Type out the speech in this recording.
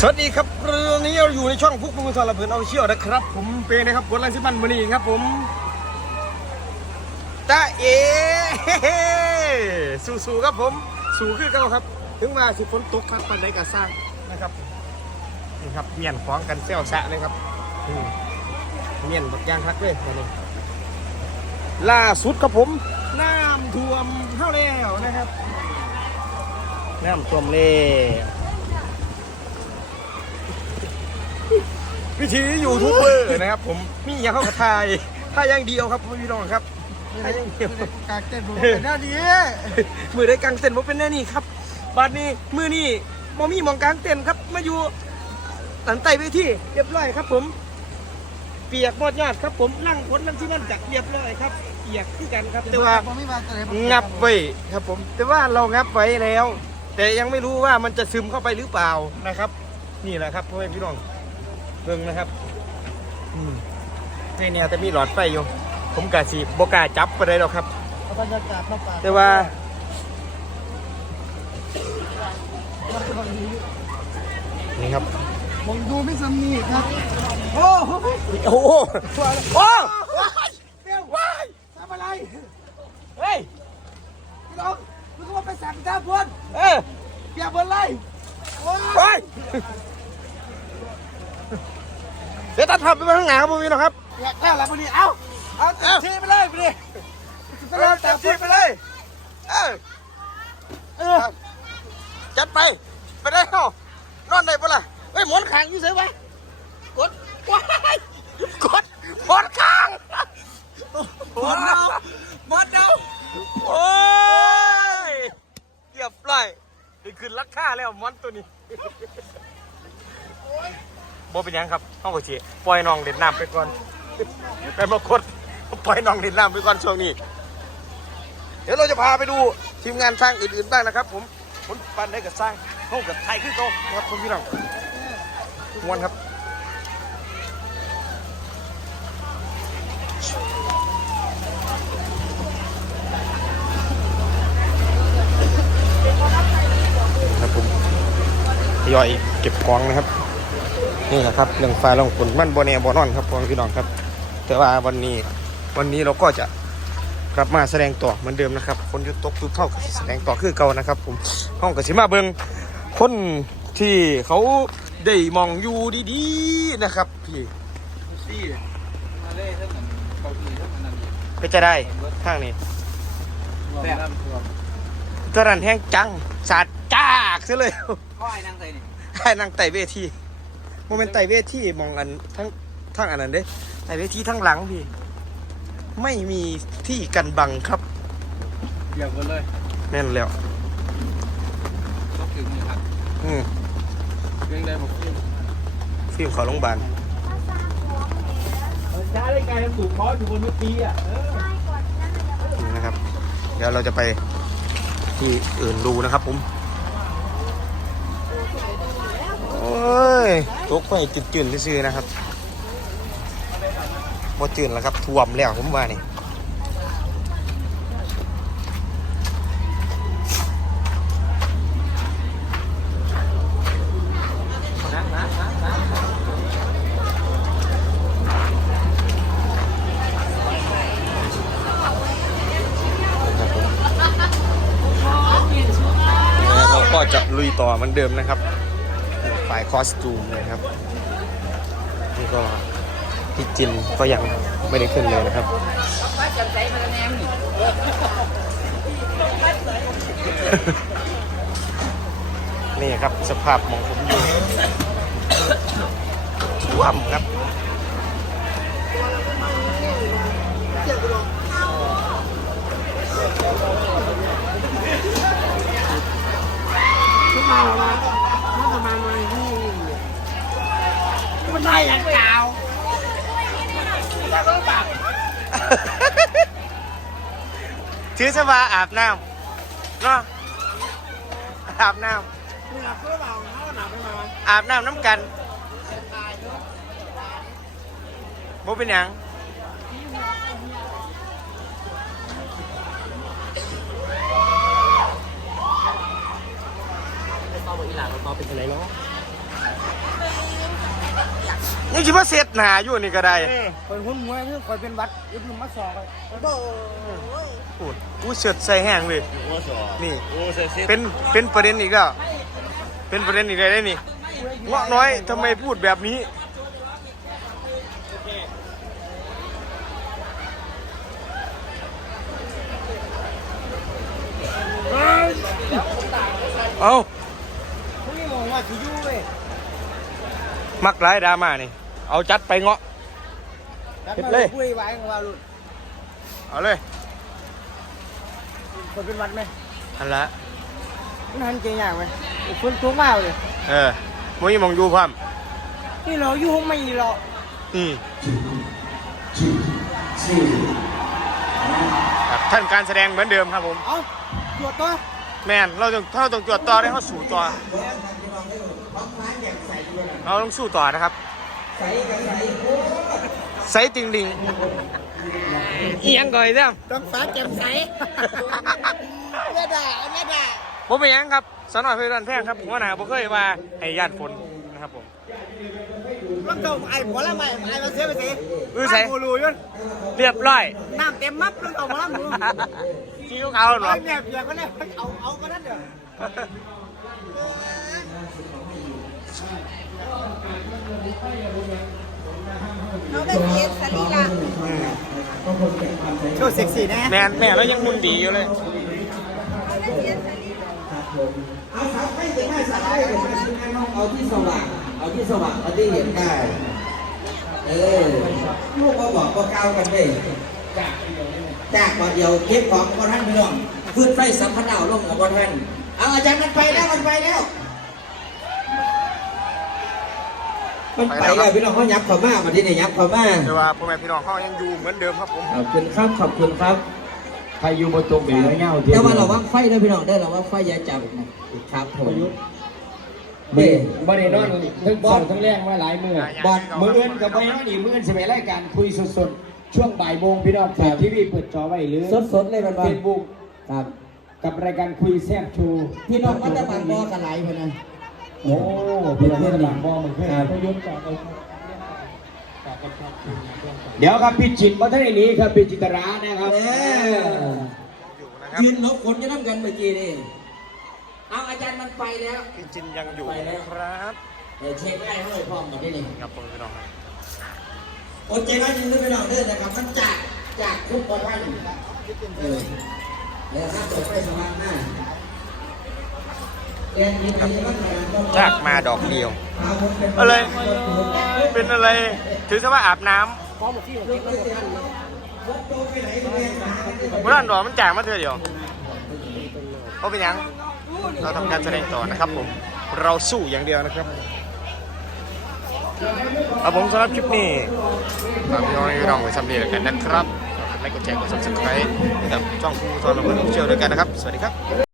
สวัสดีครับเรื่องนี้เราอยู่ในช่องพุกพุกทรเพื่อนเอาเชี่ยวนะครับ ผมเปนนะครับกดลังสิมันมือนีครับผมตาเอสู้ๆครับผม สู้คือเก่าครับ ถึงว่าสิฝนตกครับปันใดกะสร้างนะครับนี่ครับเมียนขวางกันเซลซะเลยครับอืมเมียนบักยางคักเลยตอนนี้ล่าสุดครับผมน้ำท่วมเข้าแล้วนะครับน้ำท่วมแล้ว วิธียูทูบเบอร์นะครับ ผมมีอย่างเข้ากระทายถ้าอย่างเดียวครับพี่น้องครับถ้าอย่างเดียวกางเต้นผมเป็นหน้าดีมือได้กางเต็นท์มาเป็นแน่นี่ครับบัดนี้มือนี่มอมีหมองกางเต็นท์ครับ มาอยู่หลังไต่เวทีเรียบร้อยครับ ผม เปียกหมดยอดครับ ผมนั่งพ้นนั่งที่นั่นจักเรียบร้อยครับเปียกที่กันครับ แต่ว่าผมไม่มาแต่งับไว้ครับ ผม แต่ว่าเรางับไว้แล้ว แต่ยังไม่รู้ว่ามันจะซึมเข้าไปหรือเปล่านะครับ นี่แหละครับพ่อแม่พี่น้อง เบิ่งนะครับอืมในแนวแต่มีหลอดไฟอยู่ ผมกะสีบกล้าจับไปได้หรอกครับบรรยากาศมาฝากแต่ว่านี่ครับมองดูไม่สำนีครับ โอ้โหโอ้โหโอ้เปรี้ยวว้ายทำอะไร เฮ้ยพี่น้องมึงก็มาไปสั่งท่าพวนเออเปียกบนไล่โอ้โอ้ย ยเดี๋ยวตัดภาพไปข้างหน้าครับผมพี่น้องครับเปียกแค่อะไรพอดีเอ้าเอาเต็มที่ไปเลยไปดิไปเลยเต็มที่ไปเลยเออเออจัดไปไปได้เข้านอนได้ปะล่ะเฮ้ยหมอนขางอยู่เสียวะกดว้ายกดหมอนขางหมดเดาหมดเดาโอ้ยเรียบร้อยนี่คือราคาแล้วหมอนตัวนี้ บ่เป็นหยังครับห้องกชีปล่อยน้องเด่นน้ำไปก่อนไปมากดปล่อยน้องเด่นน้ำไปก่อนช่วงนี้ เดี๋ยวเราจะพาไปดูทีมงานสร้างอื่นๆบ้างนะครับ ผมผมปันได้กับสร้างห้องกับไทยขึ้นโตครับคุณพี่น้องมวนครับครับผมทยอยเก็บของนะครับ นี่แหละครับเรื่องฟ้าเรื่องฝนมันบนแนบนอนครับพ่อพี่น้องครับ แต่ว่าวันนี้วันนี้เราก็จะกลับมาแสดงต่อเหมือนเดิมนะครับ คนยุตกทุกเข้ากับแสดงต่อคือเก่านะครับ ผมห้องกับสิมาเบิงคนที่เขาได้มองอยู่ดีๆนะครับพี่ซี่มาเล่ทั้งนั้นเกาหลีทั้งนั้นไปจะได้ทางนี้แต่ตอนนั้นแห้งจังสาดจากซะเลยก็ไอ้นางใส่นี่ให้นั่งไต่เวที โมเมนต์ไต่เวทีมองอันทั้งทั้งอันนั้นเด้ไต่เวทีทั้งหลังพี่ ไม่มีที่กันบังครับเปียกหมดเลยแม่นแล้วต้องถึงนี่ครับอืมเรื่องใดผมกินฟิล์มเขอโรงพยาบาลช้าได้ไงสูงคออยู่บนเมื่อกี้อะนี่นะครับ เดี๋ยวเราจะไปที่อื่นดูนะครับผมโอ้ ยตกไปจืดๆซื่อนะครับบ่จืดแล้วครับท่วมแล้วผมว่านี่เราก็จะลุยต่อเหมือนเดิมนะครับ ฝ่ายคอสตูมนะครับนี่ก็พี่จินก็ยังไม่ได้ขึ้นเลยนะครับนี่ครับสภาพของผมอยู่ท่วมครับมันได้อย่างเก่าถือสบาอาบน้ำเนาะอาบน้หนักหรือเปล่าเขาหนักไปม ยังยังคิดว่าเสร็จหนาอยู่นี่ก็ได้คอยหุ้นมวยคือคอยเป็นวัดยึดลุมมาสองไปโบ้พูดกูเสือดใส่แห้งเลยโอ้สอนี่โอ้เสร็จเสร็จเป็นเป็นประเด็นอีกแล้วเป็นประเด็นอีกแล้วได้นี่เงาะน้อยทำไมพูดแบบนี้เอาพวกนี้มองว่าที่ยู่เว้ยมักร้ายดราม่านี่ เอาจัดไปเงาะ เฮ็ดเลย คุยไว้ของว่าลุนเอาเลยคนเป็นวัดไหมอันละ มันหันเก่งอย่างไหมคนทุกข์มากเลยเออมุ้ยมองอยู่พร้อมนี่เราอยู่ห้องไม่หรอกนี่ครับท่านการแสดงเหมือนเดิมครับผม เอ้าตรวจตัวแมนเราต้องเราต้องจวดต่อได้เขาสู่ต่อเราต้องสู้ต่อนะครับ ใสติงดิงอีหยังก่อยเด้อต้องฟ้าแจ่มใสแม่ด่าแม่ด่าผมเป็นหยังครับสนอยเพื่อนแพงครับหัวหน้าผมเคยว่าให้ญาติฝนนะครับผมต้องเอาไอ้หัวละไม่ไอ้มาเสียไปสิอื้อใส่กูรู้อยุ่นเรียบร้อยน้ำเต็มมับต้องเอามาละมือชี้เขาเหรอไอ้เนี่ยอยากก็ได้เอาเอาก็ได้เดี๋ยว เขาได้เสียสรีระโชว์เซ็กซี่แน่แมนแม่แล้วยังมุนดีอยู่เลยเขาได้เสียสรีระเอาเสาไฟถึงให้เสาไฟถึงให้เอาที่สว่างเอาที่สว่างเอาที่เห็นได้เออลูกก็บอกก็ก้าวกันไปจากจากก่อนเดียวเก็บของก็ท่านพี่น้องพืชไฟสัมพันธ์เอาลงของก็ท่านเอาอาจารย์มันไปแล้วมันไปแล้ว มันไปแล้วพี่น้องเขายับเขามามาที่นี่ยับเขามาแต่ว่าพ่อแม่พี่น้องเขายังอยู่เหมือนเดิมครับผมขอบคุณครับขอบคุณครับใครอยู่บนตรงเบลเงาเทียแต่ว่าเราว่าไฟได้พี่น้องได้เราว่าไฟอยาจับนะครับผมเบ้เบ้บ่ได้นอนทั้งบอลทั้งแรงมาหลายมือบอลมือเอื้นกับไปนอนอีกมือเอื้นสิไปรายการคุยสดๆช่วงบ่ายโมงพี่น้องฝากทีวีเปิดจอไว้หรือสดๆเลยมันบอเฟลซบุ๊กครับกับรายการคุยแซ่บโชว์พี่น้องก็จะบางบอกันไหลไปนะ โอ้พี่น้องจะบางบอเหมือนเพื่อนเขายกต่อไปเดี๋ยวครับพี่จิตมาท่านนี้ครับพี่จิตรานะครับเอออยู่นะครับยืนนกขนจะนั่งกันเมื่อกี้นี่เอาอาจารย์มันไปแล้วพี่จินยังอยู่นะครับเดี๋ยวเช็คได้ให้พร้อมกันที่นี่ครับผมพี่น้องครับโอเคก็ยินดีไปน้องเด้อนะครับมันจากจากทุกคนไปเออเดี๋ยวถ้าเปิดไฟสว่างหน้า รากเลยจากมาดอกเดียว อะไร เป็นอะไร ถือซะว่าอาบน้ำเมื่อนั้นดอมันจ่างมาเธอเดียวเพราะเป็นยัง เราทำการแสดงต่อนะครับผม เราสู้อย่างเดียวนะครับเอาผมสำหรับคลิปนี้ฝากพี่น้องพี่น้องไว้สำเร็จกันนะครับไลค์กดแชร์กด subscribe นะครับช่องครูทอนระเบิดเชียวด้วยกันนะครับ สวัสดีครับ